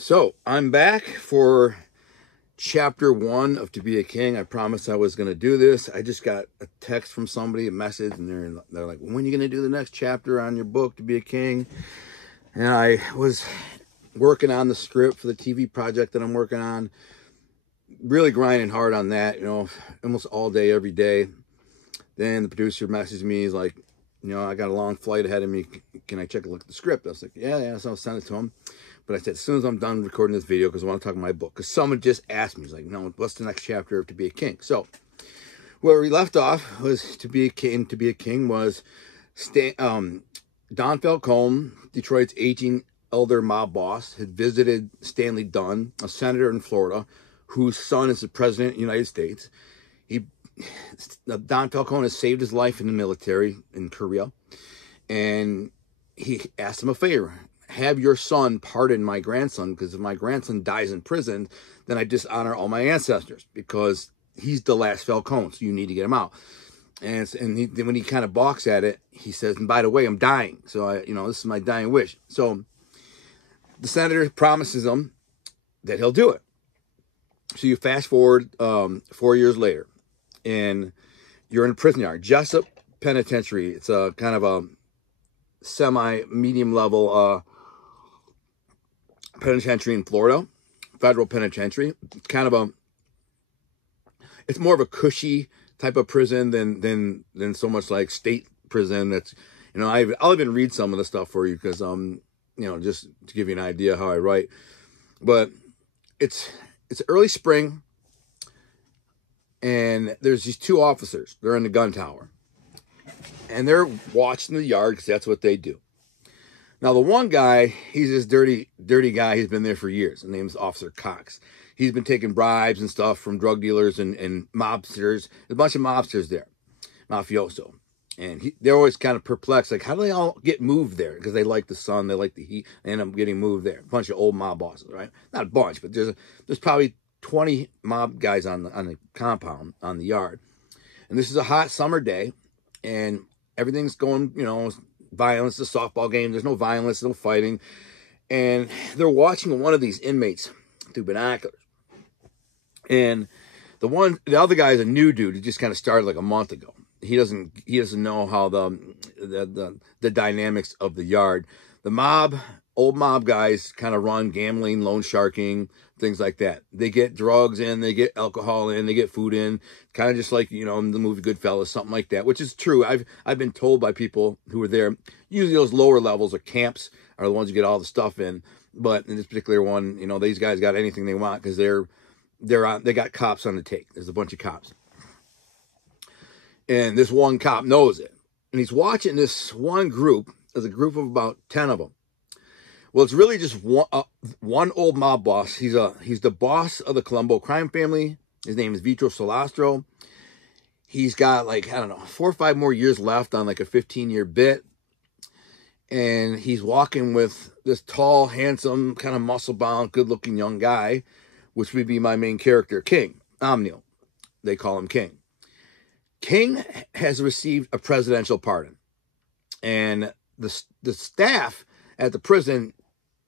So I'm back for chapter 1 of To Be a King. I promised I was going to do this. I just got a text from somebody, a message, and they're like, when are you going to do the next chapter on your book, To Be a King? And I was working on the script for the TV project that I'm working on, really grinding hard on that, almost all day, every day. Then the producer messaged me. He's like, I got a long flight ahead of me. Can I check a look at the script? I was like, yeah. So I'll send it to him. But I said, as soon as I'm done recording this video, because I want to talk about my book. Because someone just asked me, he's like, no, what's the next chapter of To Be a King? So where we left off was To Be a King. To Be a King was Don Falcone, Detroit's aging elder mob boss, had visited Stanley Dunn, a senator in Florida, whose son is the president of the United States. Don Falcone has saved his life in the military in Korea. And he asked him a favor. Have your son pardon my grandson, because if my grandson dies in prison, then I dishonor all my ancestors, because he's the last Falcone, so you need to get him out. And when he kind of balks at it, he says, and by the way, I'm dying, so this is my dying wish. So the senator promises him that he'll do it. So you fast forward 4 years later, and you're in a prison yard, Jessup Penitentiary. It's a kind of a semi-medium level penitentiary in Florida, federal penitentiary. It's more of a cushy type of prison than so much like state prison. That's, I'll even read some of the stuff for you, because just to give you an idea how I write. But it's early spring, and there's these two officers. They're in the gun tower, and they're watching the yard, because that's what they do. Now, the one guy, he's this dirty guy. He's been there for years. His name's Officer Cox. He's been taking bribes and stuff from drug dealers and mobsters. There's a bunch of mobsters there, mafioso. And they're always kind of perplexed, like, how do they all get moved there? Because they like the sun, they like the heat, they end up getting moved there. A bunch of old mob bosses, right? Not a bunch, but there's probably 20 mob guys on the compound, on the yard. And this is a hot summer day, and everything's going, violence, the softball game. There's no violence, no fighting. And they're watching one of these inmates through binoculars. And the other guy is a new dude. He just kind of started like a month ago. He doesn't know how the dynamics of the yard. The old mob guys kind of run gambling, loan sharking, things like that. They get drugs in, they get alcohol in, they get food in, kind of just like, in the movie Goodfellas, something like that, which is true. I've been told by people who are there, usually those lower levels or camps are the ones you get all the stuff in. But in this particular one, these guys got anything they want, because they got cops on the take. There's a bunch of cops. And this one cop knows it. And he's watching this one group. There's a group of about 10 of them. Well, it's really just one old mob boss. He's the boss of the Colombo crime family. His name is Vito Salastro. He's got 4 or 5 more years left on a 15-year bit. And he's walking with this tall, handsome, kind of muscle-bound, good-looking young guy, which would be my main character, King. Omniel. They call him King. King has received a presidential pardon. And the staff at the prison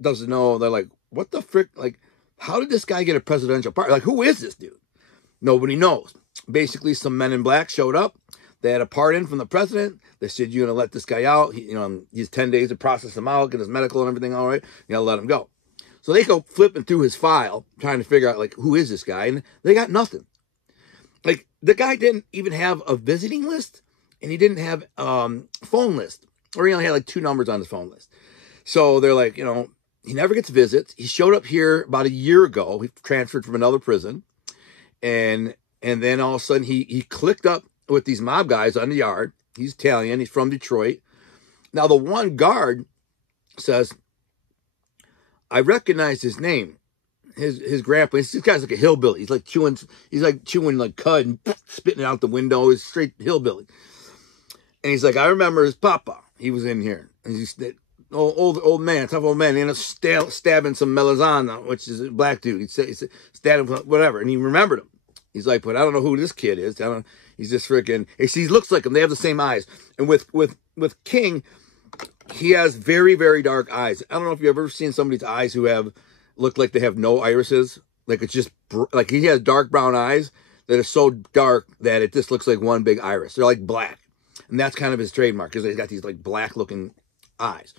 doesn't know. They're like, what the frick? How did this guy get a presidential pardon? Who is this dude? Nobody knows. Basically, some men in black showed up. They had a pardon from the president. They said, you're going to let this guy out. He's 10 days to process him out, get his medical and everything all right. You got to let him go. So they go flipping through his file, trying to figure out, who is this guy? And they got nothing. The guy didn't even have a visiting list, and he didn't have phone list. Or he only had 2 numbers on his phone list. So they're like, he never gets visits. He showed up here about a year ago. He transferred from another prison. And then all of a sudden he clicked up with these mob guys on the yard. He's Italian. He's from Detroit. Now the one guard says, I recognize his name. His grandpa. This guy's like a hillbilly. He's like chewing cud and spitting it out the window. He's straight hillbilly. And he's like, I remember his papa. He was in here. And he's old man, tough old man. He ended up stabbing some Melizana, which is a black dude. He stabbed him, whatever. And he remembered him. He's like, but I don't know who this kid is. He's just freaking. He looks like him. They have the same eyes. And with King, he has very, very dark eyes. I don't know if you've ever seen somebody's eyes who have look like they have no irises. Like it's just like he has dark brown eyes that are so dark that it just looks like one big iris. They're like black. And that's kind of his trademark because he's got these like black looking eyes.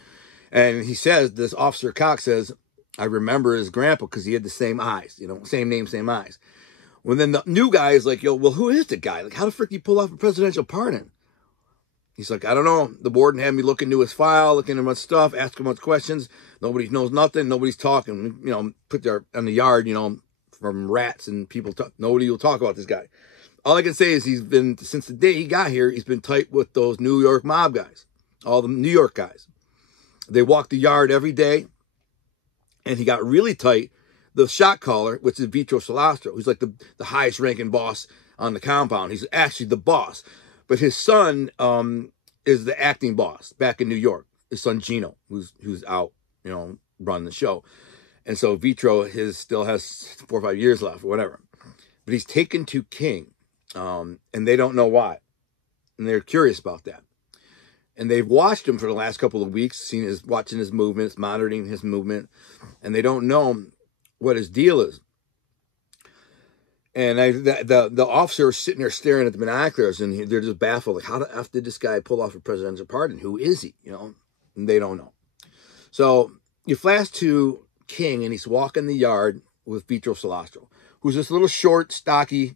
And he says, this Officer Cox says, I remember his grandpa because he had the same eyes, you know, same name, same eyes. When then the new guy is like, yo, well, who is the guy? Like, how the frick do you pull off a presidential pardon? He's like, I don't know. The warden had me look into his file, looking at his stuff, ask him what questions. Nobody knows nothing. Nobody's talking. You know, put there on the yard, you know, from rats and people. Nobody will talk about this guy. All I can say is he's been, since the day he got here, he's been tight with those New York mob guys, all the New York guys. They walk the yard every day, and he got really tight. The shot caller, which is Vitro Salastro, who's like the highest ranking boss on the compound. He's actually the boss. But his son is the acting boss back in New York. His son Gino, who's out, you know, running the show. And so Vitro still has 4 or 5 years left or whatever. But he's taken to King, and they don't know why. And they're curious about that. And they've watched him for the last couple of weeks, watching his movements, monitoring his movement, and they don't know what his deal is. And the officer is sitting there staring at the binoculars, and they're just baffled. Like, how the F did this guy pull off a presidential pardon? Who is he? You know, and they don't know. So you flash to King, and he's walking the yard with Vitro Salastro, who's this little short, stocky,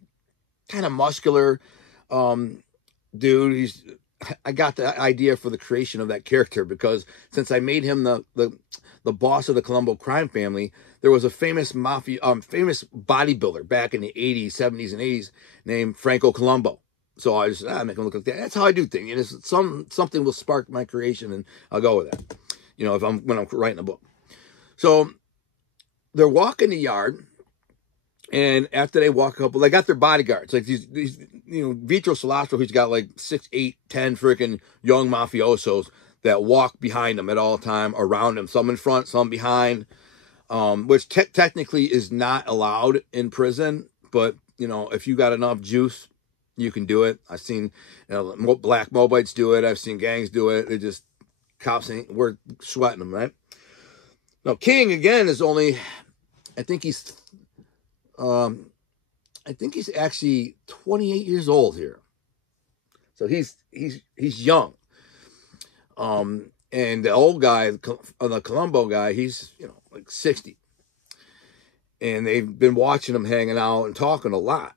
kind of muscular dude. I got the idea for the creation of that character because since I made him the boss of the Colombo crime family, there was a famous famous bodybuilder back in the 80s, 70s, and 80s named Franco Colombo. So I just make him look like that. That's how I do things. And it's something will spark my creation, and I'll go with that. You know, when I'm writing a book. So they're walking the yard, and after they walk a couple, they got their bodyguards, like these you know, Vitro Salastro, who's got like 6, 8, 10 freaking young mafiosos that walk behind him at all time, around him, some in front, some behind, which technically is not allowed in prison. But, you know, if you got enough juice, you can do it. I've seen, you know, black Mobites do it. I've seen gangs do it. They just, cops we're sweating them, right? Now, King, again, is only, I think he's actually 28 years old here. So he's young. And the old guy, the Colombo guy, he's, you know, like 60. And they've been watching him hanging out and talking a lot,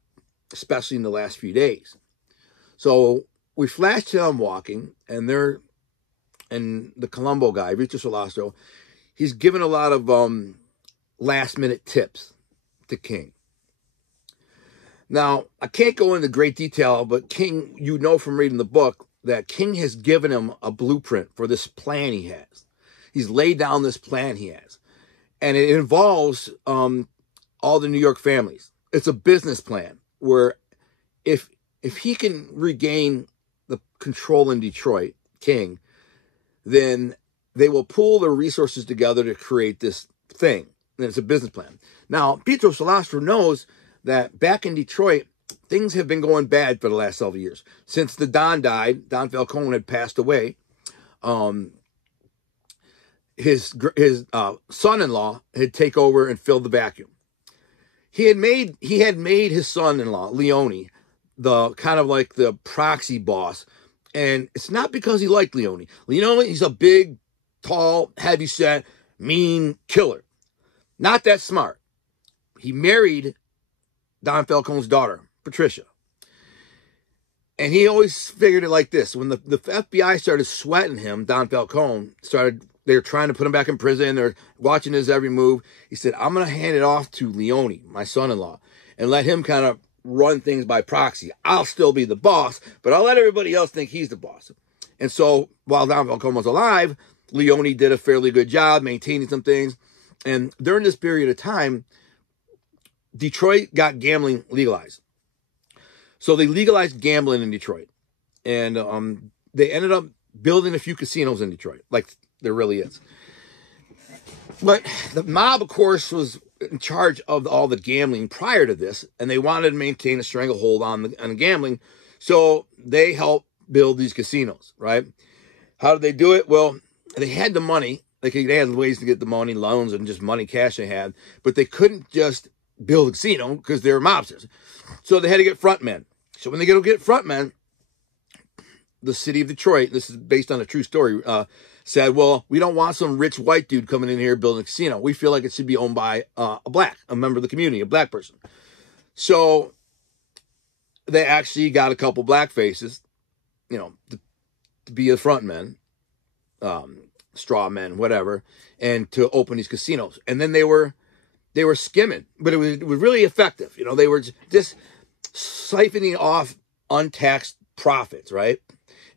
especially in the last few days. So we flash to them walking, and the Colombo guy, Vitro Salastro, he's given a lot of last minute tips to King. Now, I can't go into great detail, but King, you know from reading the book, that King has given him a blueprint for this plan he has. He's laid down this plan he has. And it involves all the New York families. It's a business plan where if he can regain the control in Detroit, King, then they will pool their resources together to create this thing. And it's a business plan. Now, Vitro Salastro knows that back in Detroit, things have been going bad for the last several years. Since the Don died, Don Falcone had passed away. His son-in-law had taken over and filled the vacuum. He had made his son-in-law, Leone, the kind of like the proxy boss. And it's not because he liked Leone. Leone, he's a big, tall, heavy-set, mean killer. Not that smart. He married Don Falcone's daughter, Patricia. And he always figured it like this. When the FBI started sweating him, Don Falcone they were trying to put him back in prison. They're watching his every move. He said, I'm going to hand it off to Leone, my son-in-law, and let him kind of run things by proxy. I'll still be the boss, but I'll let everybody else think he's the boss. And so while Don Falcone was alive, Leone did a fairly good job maintaining some things. And during this period of time, Detroit got gambling legalized. So they legalized gambling in Detroit. And they ended up building a few casinos in Detroit, like there really is. But the mob, of course, was in charge of all the gambling prior to this, and they wanted to maintain a stranglehold on the gambling. So they helped build these casinos, right? How did they do it? Well, they had the money, Like, they had ways to get the money, loans, and just money, cash they had. But they couldn't just build a casino because they were mobsters. So they had to get frontmen. So when they go get frontmen, the city of Detroit, this is based on a true story, said, well, we don't want some rich white dude coming in here building a casino. We feel like it should be owned by a member of the community, a black person. So they actually got a couple black faces, you know, to be the front men, straw men, whatever, and to open these casinos. And then they were skimming, but it was really effective. You know, they were just siphoning off untaxed profits, right?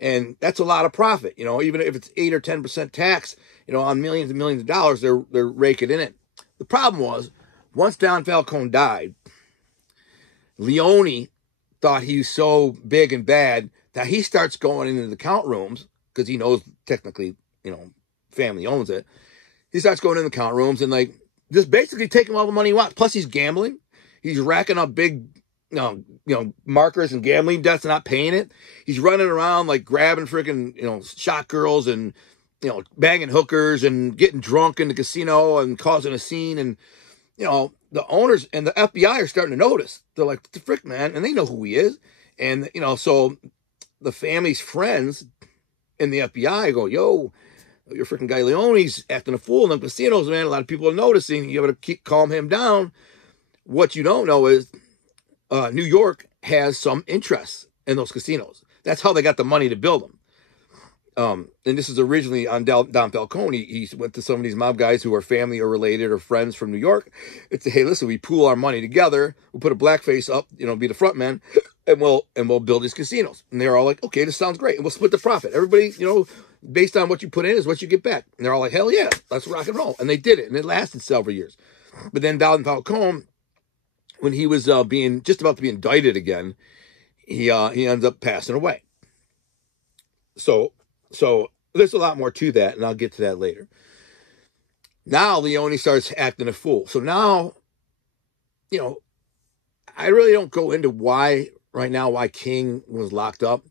And that's a lot of profit, you know, even if it's 8 or 10% tax, you know, on millions and millions of dollars, they're raking in it. The problem was, once Don Falcone died, Leone thought he was so big and bad that he starts going into the count rooms, because he knows technically, you know, family owns it. He starts going in the count rooms and, like, just basically taking all the money he wants. Plus, he's gambling. He's racking up big, you know, markers and gambling debts and not paying it. He's running around, like, grabbing freaking, you know, shot girls and, you know, banging hookers and getting drunk in the casino and causing a scene. And, you know, the owners and the FBI are starting to notice. They're like, the frick, man, and they know who he is. And, you know, so the family's friends in the FBI go, yo, your freaking guy Leone's acting a fool in them casinos, man. A lot of people are noticing. You got to calm him down. What you don't know is New York has some interest in those casinos. That's how they got the money to build them. And this is originally on Don Falcone. He went to some of these mob guys who are family or related or friends from New York. It's, hey, listen, we pool our money together. We'll put a blackface up, you know, be the front man, and we'll build these casinos. And they're all like, okay, this sounds great. And we'll split the profit. Everybody, you know, based on what you put in is what you get back. And they're all like, hell yeah, let's rock and roll. And they did it. And it lasted several years. But then Don Falcone, when he was being just about to be indicted again, he ends up passing away. So there's a lot more to that, and I'll get to that later. Now Leone starts acting a fool. So now, you know, I really don't go into why King was locked up,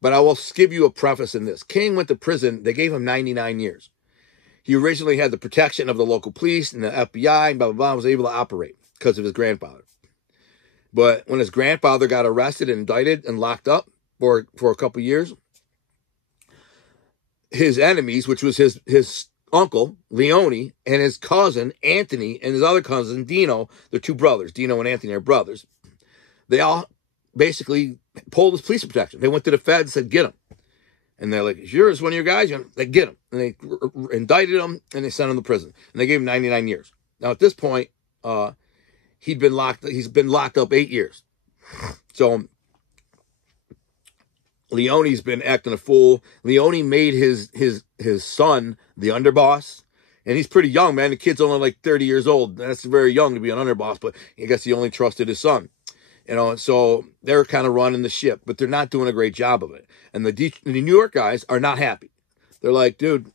but I will give you a preface in this. King went to prison. They gave him 99 years. He originally had the protection of the local police and the FBI and blah, blah, blah, was able to operate because of his grandfather. But when his grandfather got arrested and indicted and locked up for a couple of years, his enemies, which was his uncle, Leone, and his cousin, Anthony, and his other cousin, Dino, they're two brothers. Dino and Anthony are brothers. They all basically pulled his police protection. They went to the feds and said, get him. And they're like, you're one of your guys? They get him. And they indicted him, and they sent him to prison. And they gave him 99 years. Now, at this point, he's been locked up 8 years. So Leone's been acting a fool. Leone made his son the underboss. And he's pretty young, man. The kid's only like 30 years old. That's very young to be an underboss, but I guess he only trusted his son. You know, so they're kind of running the ship, but they're not doing a great job of it. And the New York guys are not happy. They're like, dude,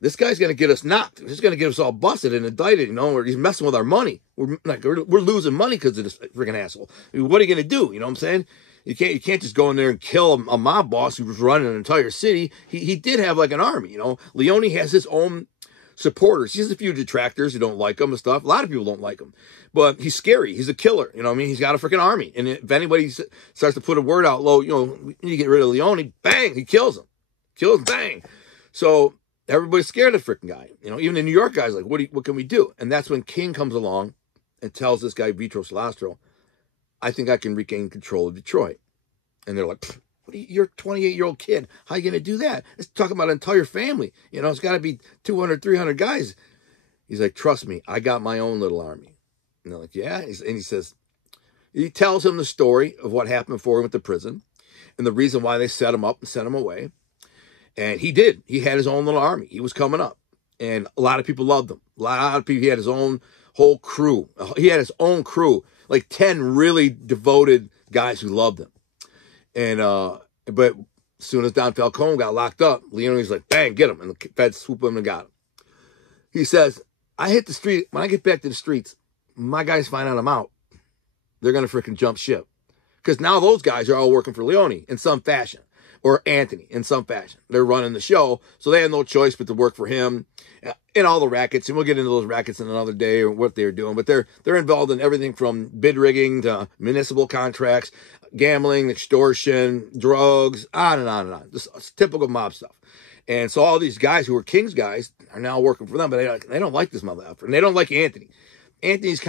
this guy's going to get us knocked. He's going to get us all busted and indicted, you know, or he's messing with our money. We're losing money because of this freaking asshole. I mean, what are you going to do? You know what I'm saying? You can't just go in there and kill a mob boss who was running an entire city. He did have like an army, you know. Leone has his own supporters. He has a few detractors who don't like him and stuff. A lot of people don't like him. But he's scary. He's a killer. You know what I mean? He's got a freaking army. And if anybody starts to put a word out low, you know, we need to get rid of Leone, bang, he kills him. Kills him, bang. So everybody's scared of the freaking guy. You know, even the New York guy's like, what can we do? And that's when King comes along and tells this guy, Vitro Salastro, I think I can regain control of Detroit. And they're like, you're a 28-year-old kid. How are you going to do that? It's talking about an entire family. You know, it's got to be 200, 300 guys. He's like, trust me, I got my own little army. And they're like, yeah. And he says, he tells him the story of what happened before he went to prison and the reason why they set him up and sent him away. And he did. He had his own little army. He was coming up. And a lot of people loved him. A lot of people, he had his own whole crew. He had his own crew, like 10 really devoted guys who loved him. And, but as soon as Don Falcone got locked up, Leone's like, bang, get him. And the feds swoop him and got him. He says, I hit the street. When I get back to the streets, my guys find out I'm out. They're going to freaking jump ship. Because now those guys are all working for Leone in some fashion. or Anthony in some fashion. They're running the show, so they had no choice but to work for him in all the rackets. And we'll get into those rackets in another day or what they're doing. But they're involved in everything from bid rigging to municipal contracts, gambling, extortion, drugs, on and on and on. Just typical mob stuff. And so all these guys who were King's guys are now working for them, but they don't like this motherfucker. And they don't like Anthony. Anthony's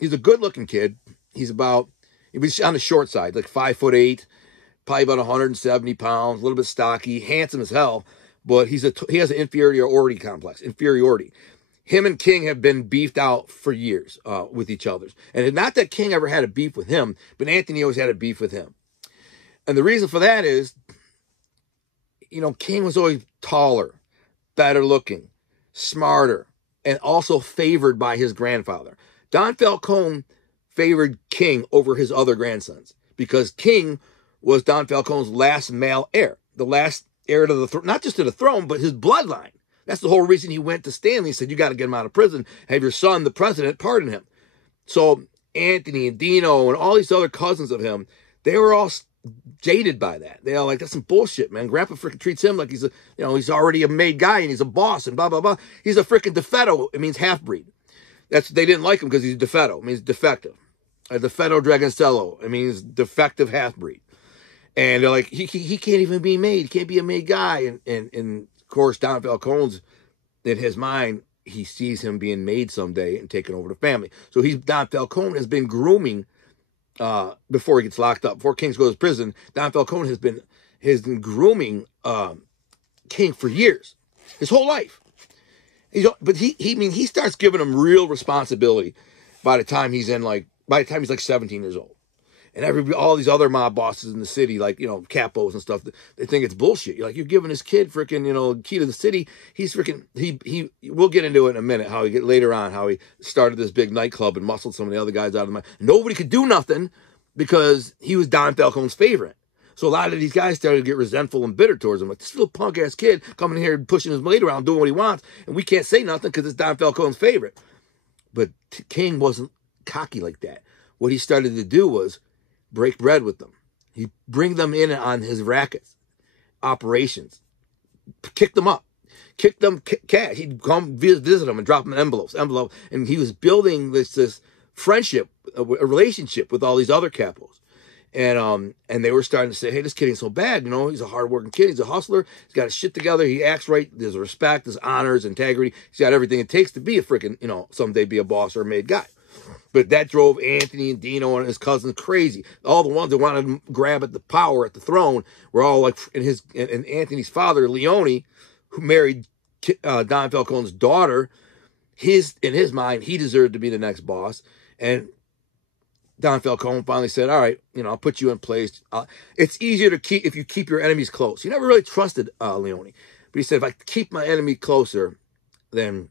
he's a good-looking kid. He was on the short side, like 5'8", probably about 170 pounds, a little bit stocky, handsome as hell, but he has an inferiority complex. Him and King have been beefed out for years with each other. And not that King ever had a beef with him, but Anthony always had a beef with him. And the reason for that is, King was always taller, better looking, smarter, and also favored by his grandfather. Don Falcone favored King over his other grandsons because King was Don Falcone's last male heir, the last heir to the throne, not just to the throne, but his bloodline. That's the whole reason he went to Stanley and said, you got to get him out of prison, have your son, the president, pardon him. So Anthony and Dino and all these other cousins of him, they were all jaded by that. They all like, that's some bullshit, man. Grandpa freaking treats him like he's already a made guy and he's a boss and blah, blah, blah. He's a freaking defetto. It means half-breed. They didn't like him because he's a defetto. It means defective. A defetto dragoncello. It means defective half-breed. And they're like, he can't even be made. He can't be a made guy. And of course, Don Falcone's, in his mind, he sees him being made someday and taking over the family. So Don Falcone has been grooming, before he gets locked up, before King goes to prison, Don Falcone has been grooming King for years, his whole life. But he starts giving him real responsibility by the time he's like 17 years old. And all these other mob bosses in the city, like, capos and stuff, they think it's bullshit. You're giving this kid freaking, key to the city. He's freaking, we'll get into it in a minute, how he started this big nightclub and muscled some of the other guys out of the mind. Nobody could do nothing because he was Don Falcone's favorite. So a lot of these guys started to get resentful and bitter towards him. Like, this little punk-ass kid coming here and pushing his blade around, doing what he wants, and we can't say nothing because it's Don Falcone's favorite. But King wasn't cocky like that. What he started to do was break bread with them. He'd bring them in on his rackets, operations, kick them up, kick them cash. He'd come visit them and drop them envelopes. And he was building this friendship, a relationship with all these other capos. And they were starting to say, hey, this kid ain't so bad. He's a hardworking kid. He's a hustler. He's got his shit together. He acts right. There's respect, there's honors, integrity. He's got everything it takes to be a freaking, someday be a boss or a made guy. But that drove Anthony and Dino and his cousins crazy. All the ones that wanted to grab at the power, at the throne, were all like, and Anthony's father, Leone, who married Don Falcone's daughter, in his mind, he deserved to be the next boss. And Don Falcone finally said, all right, I'll put you in place. It's easier to keep if you keep your enemies close. He never really trusted Leone. But he said, if I keep my enemy closer, then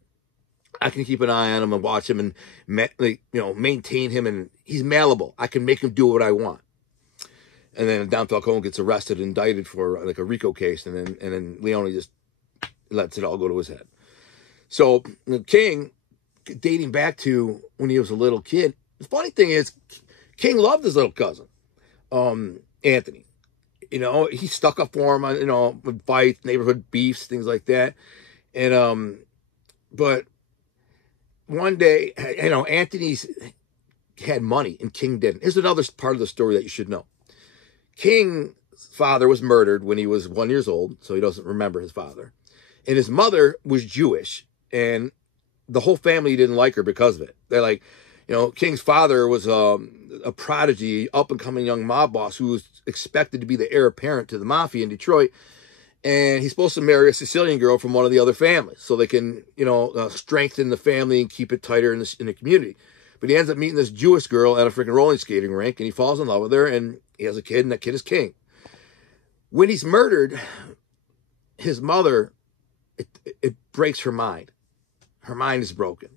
I can keep an eye on him and watch him and, maintain him. And he's malleable. I can make him do what I want. And then Don Falcone gets arrested and indicted for like a RICO case. And then Leone just lets it all go to his head. So King, dating back to when he was a little kid, the funny thing is, King loved his little cousin, Anthony. He stuck up for him, with fights, neighborhood beefs, things like that. And, but one day, Anthony's had money and King didn't. Here's another part of the story that you should know. King's father was murdered when he was 1 year old, so he doesn't remember his father. And his mother was Jewish, and the whole family didn't like her because of it. They're like, King's father was a prodigy, up-and-coming young mob boss who was expected to be the heir apparent to the mafia in Detroit. And he's supposed to marry a Sicilian girl from one of the other families so they can, strengthen the family and keep it tighter in the community. But he ends up meeting this Jewish girl at a freaking rolling skating rink, and he falls in love with her, and he has a kid, and that kid is King. When he's murdered, his mother, it breaks her mind. Her mind is broken.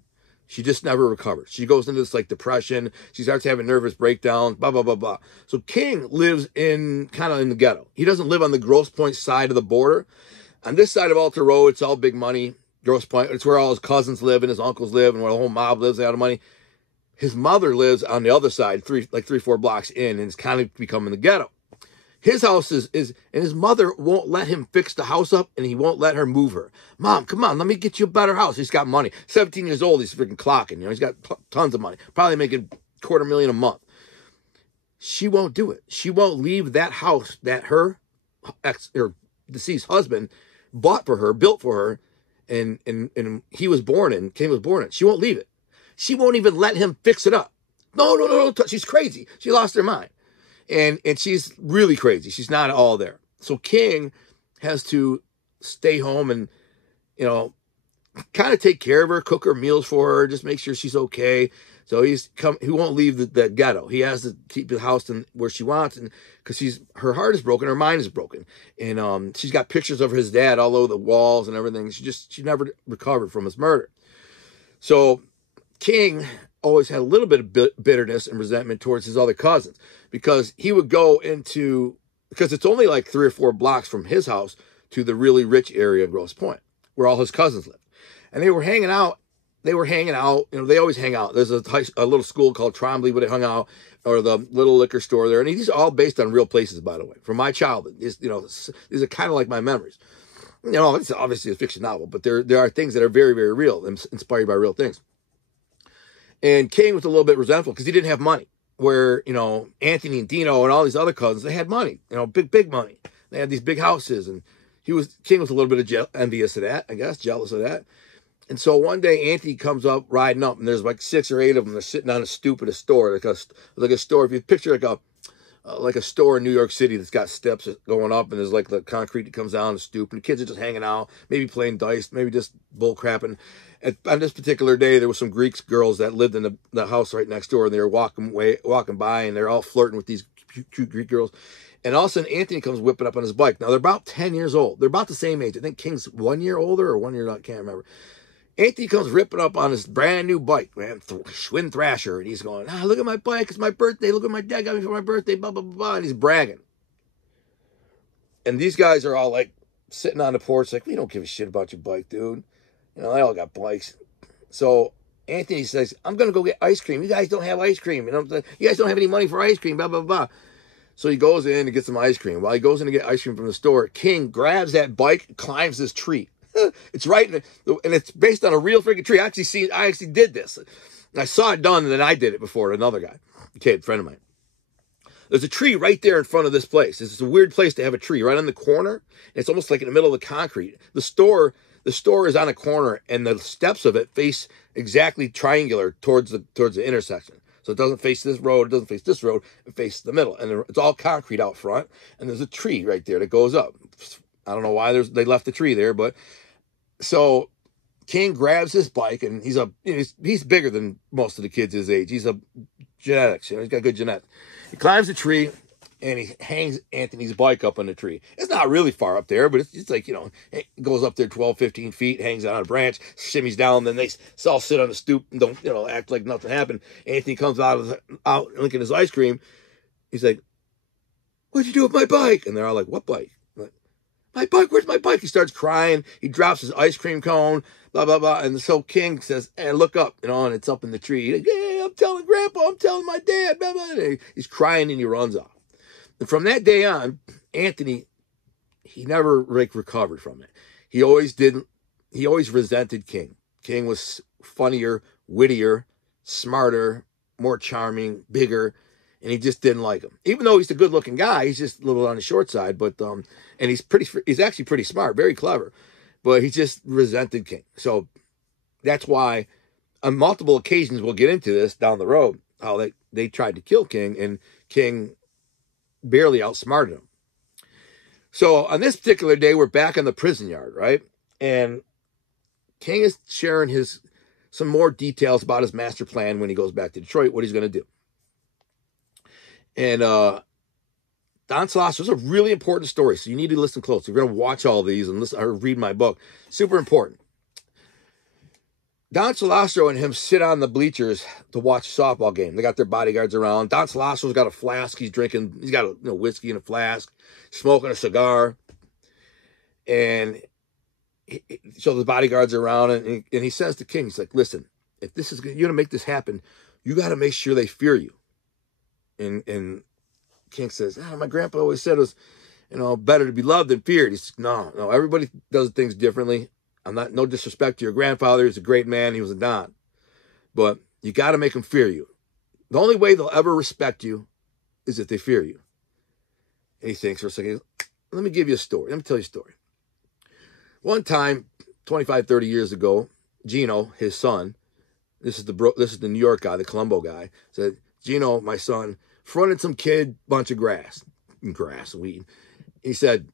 She just never recovers. She goes into this depression. She starts having nervous breakdowns, blah, blah, blah, blah. So King lives kind of in the ghetto. He doesn't live on the Grosse Pointe side of the border. On this side of Alta Road, it's all big money. Grosse Pointe, it's where all his cousins live and his uncles live and where the whole mob lives out of money. His mother lives on the other side, 3-4 blocks in, and it's kind of becoming the ghetto. His house is, and his mother won't let him fix the house up, and he won't let her move her. Mom, come on, let me get you a better house. He's got money. 17 years old, he's freaking clocking. You know, he's got tons of money. Probably making $250,000 a month. She won't do it. She won't leave that house that her deceased husband bought for her, built for her, and he was born in, King was born in. She won't leave it. She won't even let him fix it up. No. She's crazy. She lost her mind. And she's really crazy. She's not all there. So King has to stay home and, you know, kind of take care of her, cook her meals for her, just make sure she's okay. So he won't leave the ghetto. He has to keep the house where she wants, and because her heart is broken, her mind is broken, and she's got pictures of his dad all over the walls and everything. She never recovered from his murder. So King always had a little bit of bitterness and resentment towards his other cousins, because he would go because it's only like 3 or 4 blocks from his house to the really rich area in Grosse Pointe, where all his cousins live, and they were hanging out. You know, they always hang out. There's a little school called Trombley where they hung out, or the little liquor store there. And these are all based on real places, by the way, from my childhood. You know, these are kind of like my memories. You know, it's obviously a fiction novel, but there are things that are very, very real, inspired by real things. And King was a little bit resentful because he didn't have money, where, you know, Anthony and Dino and all these other cousins, they had money, you know, big money. They had these big houses, and King was a little bit envious of that, I guess, jealous of that. And so one day Anthony comes up, riding up, and there's like 6 or 8 of them. They're sitting on a stoop at a store, like a store. If you picture like a store in New York City that's got steps going up, and there's like the concrete that comes down the stoop, and the kids are just hanging out, maybe playing dice, maybe just bull crapping. On this particular day, there were some Greek girls that lived in the house right next door, and they were walking by, and they're all flirting with these cute Greek girls. And all of a sudden, Anthony comes whipping up on his bike. Now, they're about 10 years old. They're about the same age. I think King's 1 year older or 1 year, I can't remember. Anthony comes ripping up on his brand new bike, man, Schwinn Thrasher, and he's going, look at my bike, it's my birthday, look at my dad got me for my birthday, blah, blah, blah, blah, and he's bragging. And these guys are all like sitting on the porch, like, we don't give a shit about your bike, dude. You know, they all got bikes. So Anthony says, I'm going to go get ice cream. You guys don't have ice cream. You know, you guys don't have any money for ice cream, blah, blah, blah. So he goes in and gets some ice cream. While he goes in to get ice cream from the store, King grabs that bike, climbs this tree. It's right, and it's based on a real freaking tree. I actually did this. I saw it done, and then I did it before another guy, a kid, friend of mine. There's a tree right there in front of this place. It's a weird place to have a tree right on the corner. It's almost like in the middle of the concrete. The store is on a corner, and the steps of it face exactly triangular towards the intersection. So it doesn't face this road, it doesn't face this road, it faces the middle, and it's all concrete out front. And there's a tree right there that goes up. I don't know why they left the tree there, but so King grabs his bike, and he's bigger than most of the kids his age. He's a genetics, you know, he's got good genetics. He climbs the tree, and he hangs Anthony's bike up on the tree. It's not really far up there, but it's like, you know, it goes up there 12, 15 feet, hangs out on a branch, shimmies down, then they all sit on the stoop and don't, you know, act like nothing happened. Anthony comes out licking his ice cream. He's like, what'd you do with my bike? And they're all like, what bike? My bike, where's my bike? He starts crying. He drops his ice cream cone, blah, blah, blah. And so King says, hey, look up, you know, and it's up in the tree. He's like, yeah, I'm telling Grandpa, I'm telling my dad, blah, blah. And he's crying, and he runs off. And from that day on, Anthony, he never recovered from it. He always resented King. King was funnier, wittier, smarter, more charming, bigger, and he just didn't like him. Even though he's a good-looking guy, he's just a little on the short side, but and he's actually pretty smart, very clever, but he just resented King. So that's why on multiple occasions, we'll get into this down the road, how they tried to kill King, and King barely outsmarted him. So on this particular day, we're back in the prison yard, right? And King is sharing some more details about his master plan when he goes back to Detroit, what he's going to do. And Don Salastro is a really important story, so you need to listen close. You're going to watch all these and listen or read my book. Super important. Don Salastro and him sit on the bleachers to watch a softball game. They got their bodyguards around. Don Salastro's got a flask. He's drinking. He's got a whiskey in a flask, smoking a cigar. And so the bodyguards are around, and he says to King, he's like, listen, if you're going to make this happen, you got to make sure they fear you. And King says, my grandpa always said it was, better to be loved than feared. He says, no, everybody does things differently. I'm not, no disrespect to your grandfather. He's a great man. He was a Don. But you got to make them fear you. The only way they'll ever respect you is if they fear you. And he thinks for a second, let me give you a story. Let me tell you a story. One time, 25, 30 years ago, Gino, his son, this is the New York guy, the Colombo guy, said, Gino, my son, fronted some kid, bunch of weed. He said,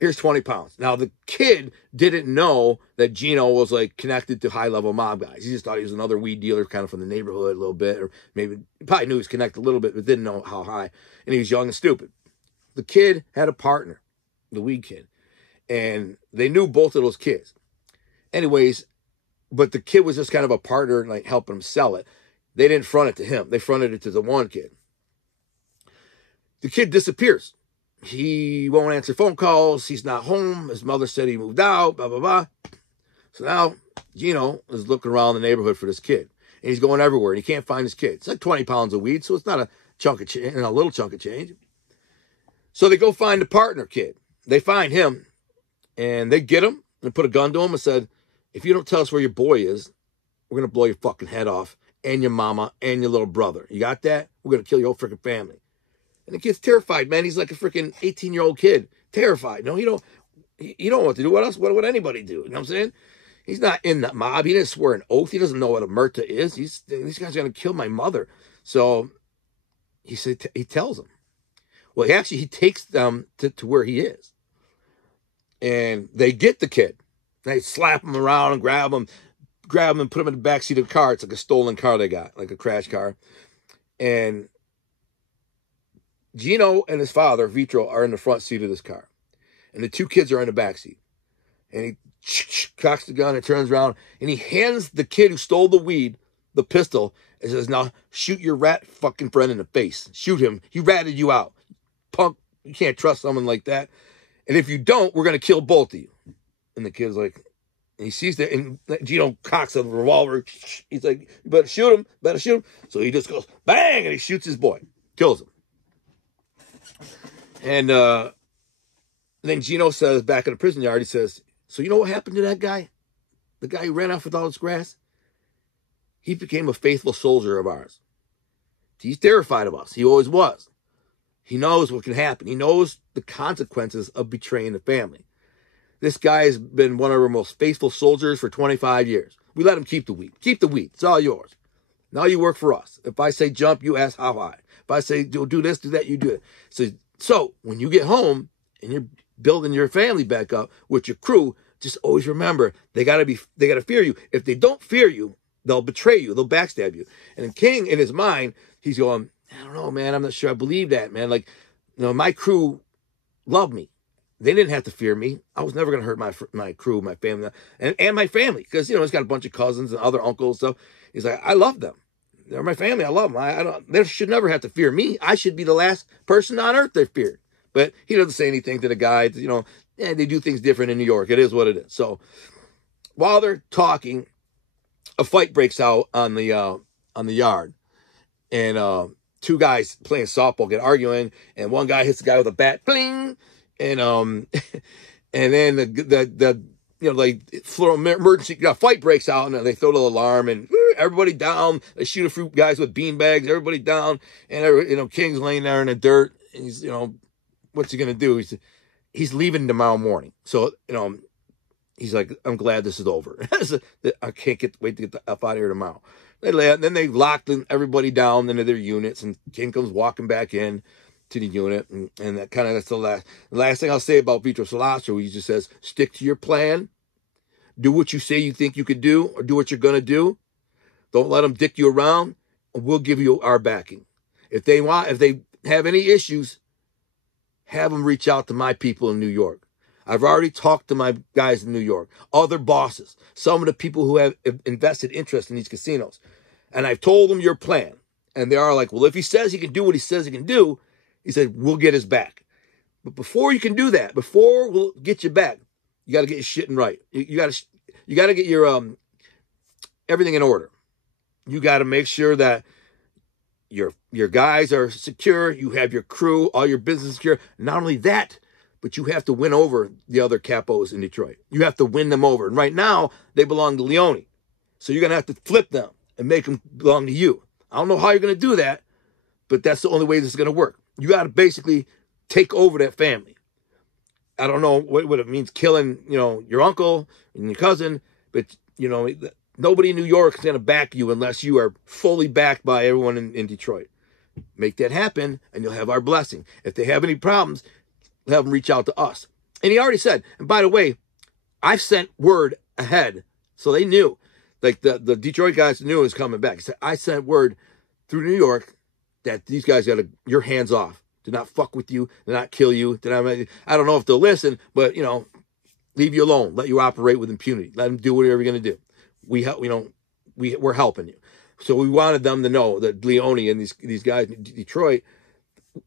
here's 20 pounds. Now, the kid didn't know that Gino was like connected to high-level mob guys. He just thought he was another weed dealer kind of from the neighborhood a little bit, or maybe he probably knew he was connected a little bit, but didn't know how high. And he was young and stupid. The kid had a partner, the weed kid, and they knew both of those kids. Anyways, but the kid was just kind of a partner and like helping him sell it. They didn't front it to him. They fronted it to the one kid. The kid disappears. He won't answer phone calls. He's not home. His mother said he moved out, blah, blah, blah. So now Gino is looking around the neighborhood for this kid. And he's going everywhere, and he can't find his kid. It's like 20 pounds of weed, so it's not a chunk of change, a little chunk of change. So they go find the partner kid. They find him, and they get him and put a gun to him and said, if you don't tell us where your boy is, we're going to blow your fucking head off, and your mama, and your little brother. You got that? We're going to kill your whole freaking family. And the kid's terrified, man. He's like a freaking 18-year-old kid. Terrified. No, you don't know what to do. What else? What would anybody do? You know what I'm saying? He's not in the mob. He didn't swear an oath. He doesn't know what a murta is. These guys are going to kill my mother. So he tells them. Well, he takes them to where he is. And they get the kid. They slap him around and grab him and put him in the backseat of the car. It's like a stolen car they got, like a crash car. And Gino and his father, Vitro, are in the front seat of this car. And the two kids are in the backseat. And he cocks the gun and turns around. And he hands the kid who stole the weed the pistol and says, now shoot your rat fucking friend in the face. Shoot him. He ratted you out. Punk, you can't trust someone like that. And if you don't, we're going to kill both of you. And the kid's like, and he sees that, and Gino cocks a revolver. He's like, you better shoot him. So he just goes, bang, and he shoots his boy. Kills him. And then Gino says, back in the prison yard, he says, so you know what happened to that guy? The guy who ran off with all his grass? He became a faithful soldier of ours. He's terrified of us. He always was. He knows what can happen. He knows the consequences of betraying the family. This guy has been one of our most faithful soldiers for 25 years. We let him keep the weed. Keep the weed. It's all yours. Now you work for us. If I say jump, you ask how high. If I say do this, do that, you do it. So when you get home and you're building your family back up with your crew, just always remember they gotta fear you. If they don't fear you, they'll betray you. They'll backstab you. And King, in his mind, he's going, I don't know, man. I'm not sure I believe that, man. Like, my crew loved me. They didn't have to fear me. I was never going to hurt my crew, my family, and my family. Because, he's got a bunch of cousins and other uncles and stuff. He's like, I love them. They're my family. I love them. They should never have to fear me. I should be the last person on earth they feared. But he doesn't say anything to the guy. They do things different in New York. It is what it is. So while they're talking, a fight breaks out on the yard. And two guys playing softball get arguing. And one guy hits the guy with a bat. Bling! And then the emergency fight breaks out, and they throw the alarm, and everybody down. They shoot a few guys with beanbags. Everybody down, and King's laying there in the dirt. And he's what's he gonna do? He's leaving tomorrow morning. So he's like, I'm glad this is over. I can't wait to get the F out of here tomorrow. They lay out, and then they locked everybody down into their units, and King comes walking back in to the unit, and that's the last thing I'll say about Vitro Solastro. He just says, stick to your plan, do what you say you think you could do, or do what you're gonna do. Don't let them dick you around, and we'll give you our backing. If they have any issues, have them reach out to my people in New York. I've already talked to my guys in New York, other bosses, some of the people who have invested interest in these casinos, and I've told them your plan, and they are like, well, if he says he can do what he says he can do, he said, we'll get his back. But before you can do that, before we'll get you back, you got to get your shit in right. You got to get your everything in order. You got to make sure that Your guys are secure. You have your crew, all your business secure. Not only that, but you have to win over the other capos in Detroit. You have to win them over. And right now, they belong to Leone. So you're going to have to flip them and make them belong to you. I don't know how you're going to do that, but that's the only way this is going to work. You got to basically take over that family. I don't know what it means killing, your uncle and your cousin, but, nobody in New York is going to back you unless you are fully backed by everyone in Detroit. Make that happen, and you'll have our blessing. If they have any problems, have them reach out to us. And he already said, and by the way, I've sent word ahead, so they knew. Like the Detroit guys knew it was coming back. He said, I sent word through New York that these guys got your hands off. Do not fuck with you. Do not kill you. I don't know if they'll listen, but, leave you alone. Let you operate with impunity. Let them do whatever you're going to do. We're helping you. So we wanted them to know that Leone and these guys in Detroit,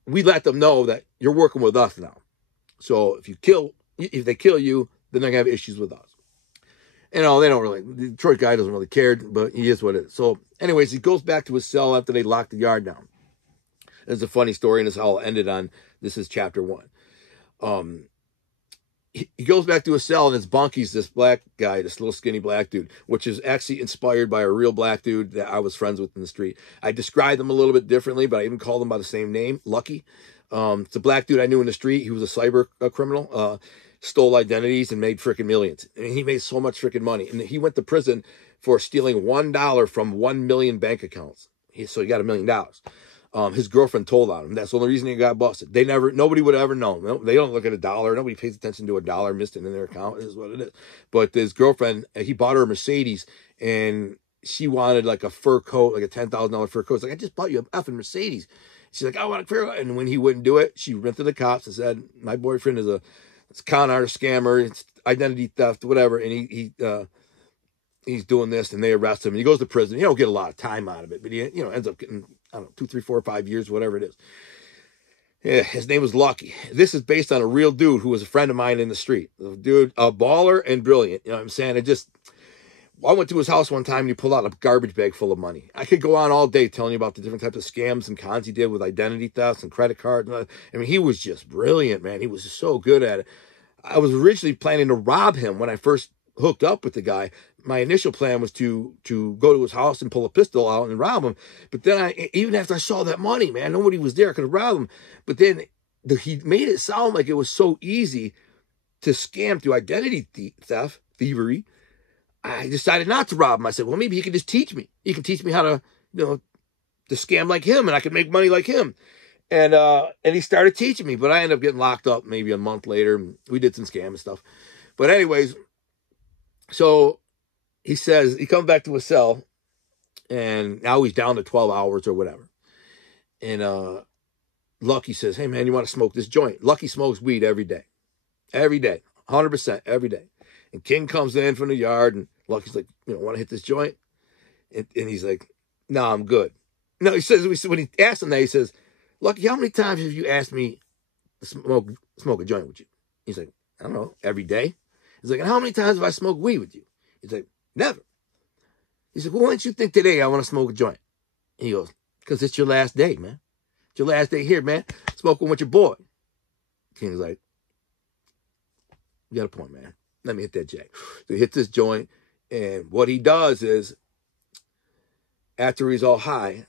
we let them know that you're working with us now. So if they kill you, then they're going to have issues with us. They don't really, the Detroit guy doesn't really care, but he is what it is. So anyways, he goes back to his cell after they locked the yard down. It's a funny story, and this all ended on, this is chapter 1. He goes back to his cell, and his bunky's this black guy, this little skinny black dude, which is actually inspired by a real black dude that I was friends with in the street. I described him a little bit differently, but I even called him by the same name, Lucky. It's a black dude I knew in the street. He was a cyber criminal, stole identities and made freaking millions. I mean, he made so much freaking money. And he went to prison for stealing $1 from 1 million bank accounts. So he got $1 million. His girlfriend told on him. That's the only reason he got busted. Nobody would ever know. They don't look at a dollar. Nobody pays attention to a dollar missed in their account. It is what it is. But his girlfriend, he bought her a Mercedes, and she wanted like a fur coat, like a $10,000 fur coat. It's like, I just bought you a effing Mercedes. She's like, I want a fur coat. And when he wouldn't do it, she went to the cops and said, my boyfriend is a con artist, scammer, it's identity theft, whatever. And he's doing this, and they arrest him. And he goes to prison. He don't get a lot of time out of it, but he ends up getting, I don't know, 2, 3, 4, 5 years, whatever it is. Yeah, his name was Lucky. This is based on a real dude who was a friend of mine in the street. A dude, a baller and brilliant. You know what I'm saying? I went to his house one time, and he pulled out a garbage bag full of money. I could go on all day telling you about the different types of scams and cons he did with identity thefts and credit cards. I mean, he was just brilliant, man. He was just so good at it. I was originally planning to rob him when I first hooked up with the guy. My initial plan was to go to his house and pull a pistol out and rob him. But then even after I saw that money, man, nobody was there. I could have robbed him. But then he made it sound like it was so easy to scam through identity thievery. I decided not to rob him. I said, well, maybe he can just teach me. He can teach me how to, to scam like him, and I can make money like him. And he started teaching me, but I ended up getting locked up maybe a month later. We did some scam and stuff. But anyways, so he says, he comes back to his cell, and now he's down to 12 hours or whatever. And Lucky says, hey, man, you want to smoke this joint? Lucky smokes weed every day. Every day. 100% every day. And King comes in from the yard, and Lucky's like, want to hit this joint? And he's like, no, I'm good. No, he says, when he asked him that, he says, Lucky, how many times have you asked me to smoke a joint with you? He's like, I don't know, every day. He's like, and how many times have I smoked weed with you? He's like, never. He's like, well, why don't you think today I want to smoke a joint? And he goes, because it's your last day, man. It's your last day here, man. Smoking with your boy. King's like, you got a point, man. Let me hit that J. So he hits this joint, and what he does is, after he's all high,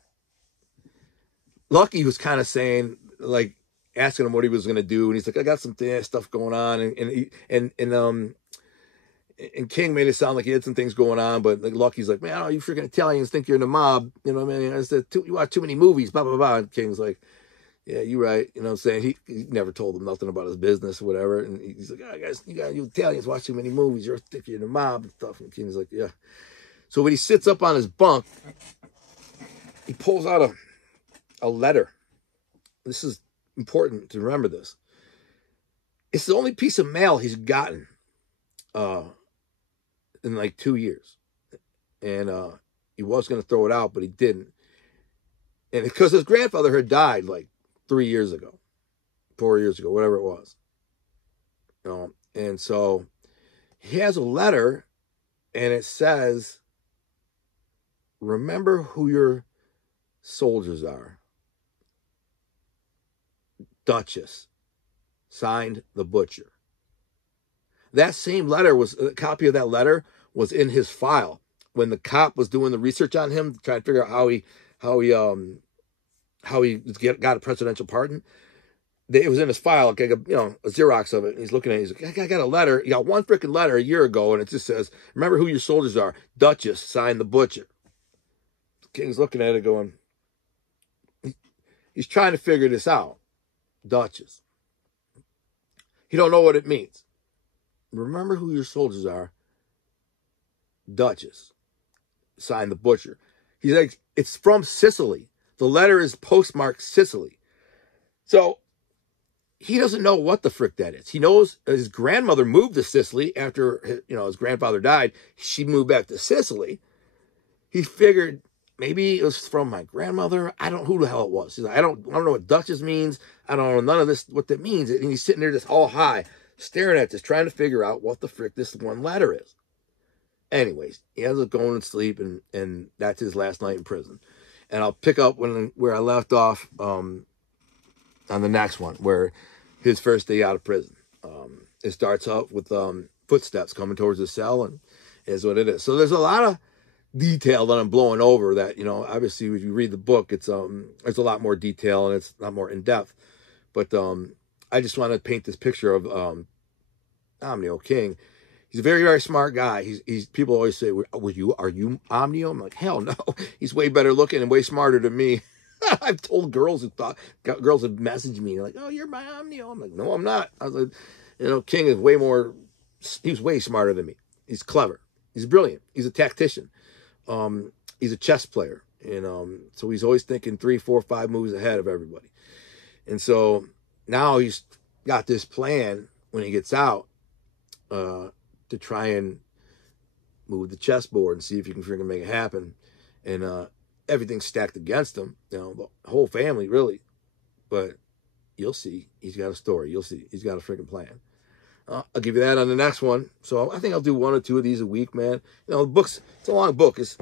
Lucky was kind of saying, like, asking him what he was going to do, and he's like, I got some stuff going on, and King made it sound like he had some things going on, but like Lucky's like, man, all you freaking Italians think you're in the mob, you know what I mean? I said, you watch too many movies, blah, blah, blah, and King's like, yeah, you're right. You know what I'm saying? He never told him nothing about his business or whatever. And he's like, guys, you Italians watch too many movies. You're thinking in the mob and stuff. And King's like, yeah. So when he sits up on his bunk, he pulls out a letter. This is important to remember this. It's the only piece of mail he's gotten in like 2 years. And he was going to throw it out, but he didn't. And because his grandfather had died like 3 years ago, 4 years ago, whatever it was. And so he has a letter, and it says, remember who your soldiers are. Duchess. Signed, the butcher. That same letter was, a copy of that letter was in his file when the cop was doing the research on him, trying to figure out how he got a presidential pardon. It was in his file, like a Xerox of it. And he's looking at it. He's like, I got a letter. You got one freaking letter a year ago, and it just says, remember who your soldiers are. Duchess, signed, the butcher. The king's looking at it going, he's trying to figure this out. Duchess. He don't know what it means. Remember who your soldiers are. Duchess, signed, the butcher. He's like, it's from Sicily. The letter is postmarked Sicily. So he doesn't know what the frick that is. He knows his grandmother moved to Sicily after his grandfather died. She moved back to Sicily. He figured maybe it was from my grandmother. I don't know who the hell it was. He's like, I don't know what Duchess means. I don't know none of this, what that means. And he's sitting there just all high, staring at this, trying to figure out what the frick this one letter is. Anyways, he ends up going to sleep, and that's his last night in prison. And I'll pick up where I left off on the next one, where his first day out of prison. It starts up with footsteps coming towards the cell, and is what it is. So there's a lot of detail that I'm blowing over that, obviously if you read the book, it's there's a lot more detail and it's a lot more in depth. But I just want to paint this picture of Omnio King. He's a very, very smart guy. He's people always say, are you Omnio? I'm like, hell no. He's way better looking and way smarter than me. I've told girls have messaged me. They're like, oh, you're my Omnio. I'm like, no, I'm not. I was like, King is he's way smarter than me. He's clever. He's brilliant. He's a tactician. He's a chess player. And so he's always thinking 3, 4, 5 moves ahead of everybody. And so now he's got this plan when he gets out to try and move the chessboard and see if you can freaking make it happen. And everything's stacked against him, the whole family, really. But you'll see. He's got a story. You'll see. He's got a freaking plan. I'll give you that on the next one. So I think I'll do 1 or 2 of these a week, man. The book's, it's a long book. It's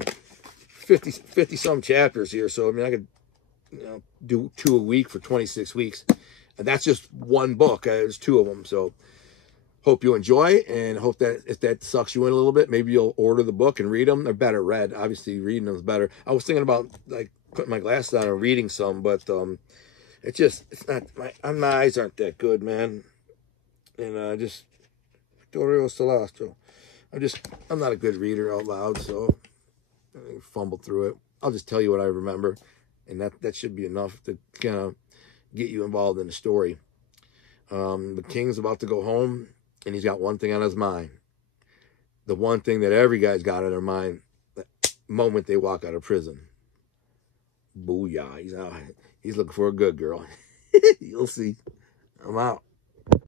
50 some chapters here. So, I mean, I could do 2 a week for 26 weeks. And that's just one book. There's 2 of them. So hope you enjoy, and hope that if that sucks you in a little bit, maybe you'll order the book and read them. They're better read. Obviously, reading them is better. I was thinking about like putting my glasses on and reading some, but it's not, my eyes aren't that good, man. And just Victorio Celestro. I'm not a good reader out loud, so I fumbled through it. I'll just tell you what I remember, and that should be enough to kind of get you involved in the story. The king's about to go home, and he's got one thing on his mind. The one thing that every guy's got on their mind the moment they walk out of prison. Booyah. He's looking for a good girl. You'll see. I'm out.